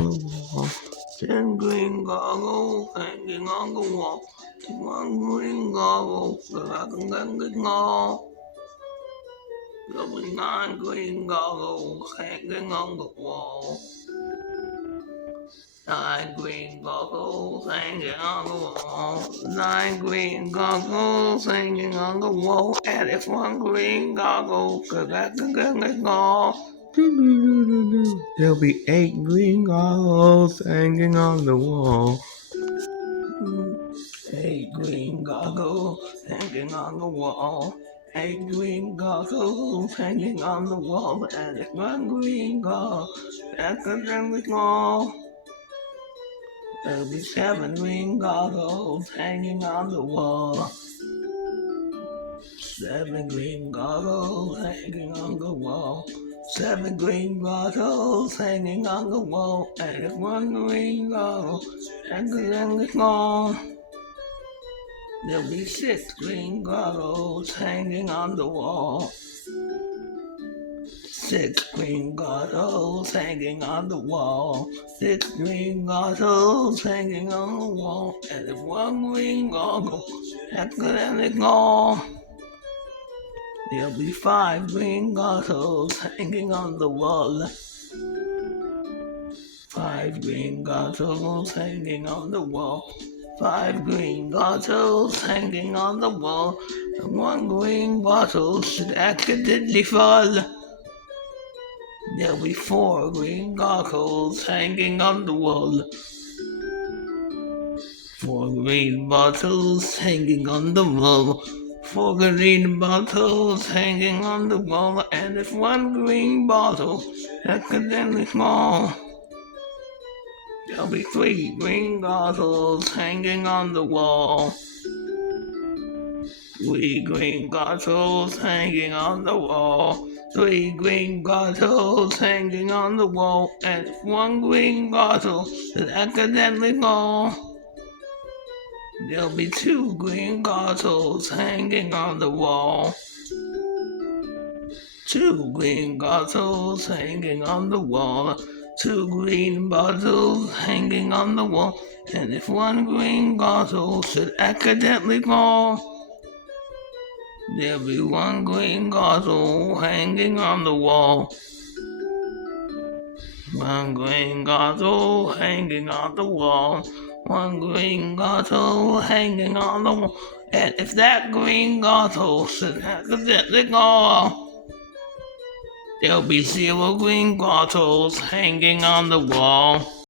on the wall. 10 green goggles hanging on the wall. One green goggle so I can get it all. There'll be 9 green goggles hanging on the wall. 9 green goggles hanging on the wall. 9 green goggles hanging on the wall. And it's one green goggle, 'cause I can get it all. There'll be 8 green goggles hanging on the wall. 8 green goggles hanging on the wall. 8 green goggles hanging on the wall. And it's one green goggle, I can get it all. There'll be 7 green goggles hanging on the wall. 7 green goggles hanging on the wall. 7 green goggles hanging on the wall. And if one green goggle hanging is long, there'll be 6 green goggles hanging on the wall. 6 green goggles hanging on the wall. 6 green goggles hanging on the wall. And if one green goggle accidentally gone, there'll be 5 green goggles hanging on the wall. 5 green goggles hanging on the wall. 5 green goggles hanging on the wall. And one green goggle should accidentally fall. There'll be 4 green goggles hanging on the wall. 4 green bottles hanging on the wall. 4 green bottles hanging on the wall. And if one green bottle accidentally falls, there'll be 3 green bottles hanging on the wall. 3 green bottles hanging on the wall. 3 green bottles hanging on the wall. And if one green bottle is accidentally fall, there'll be 2 green bottles hanging on the wall. 2 green bottles hanging on the wall. 2 green bottles hanging on the wall. And if one green bottle should accidentally fall, there'll be 1 green bottle hanging on the wall. 1 green bottle hanging on the wall. 1 green bottle hanging on the wall. And if that green bottle should accidentally fall, there'll be 0 green bottles hanging on the wall.